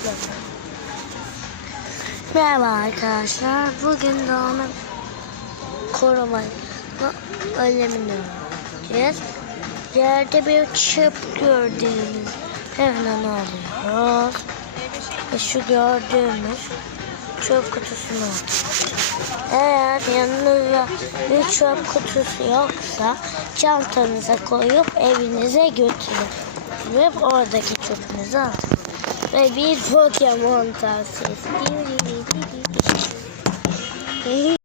başladı. Merhaba arkadaşlar. Bugün doğanı korumayı önlemini öğreneceğiz. Yerde bir çöp gördüğünüz hemen alıyoruz. Ve şu gördüğümüz çöp kutusunu atıyoruz. Eğer yanınızda bir çöp kutusu yoksa çantanıza koyup evinize götürün. Ve oradaki çöpünüzü atın. Ve bir Pokemon tavsiyesi.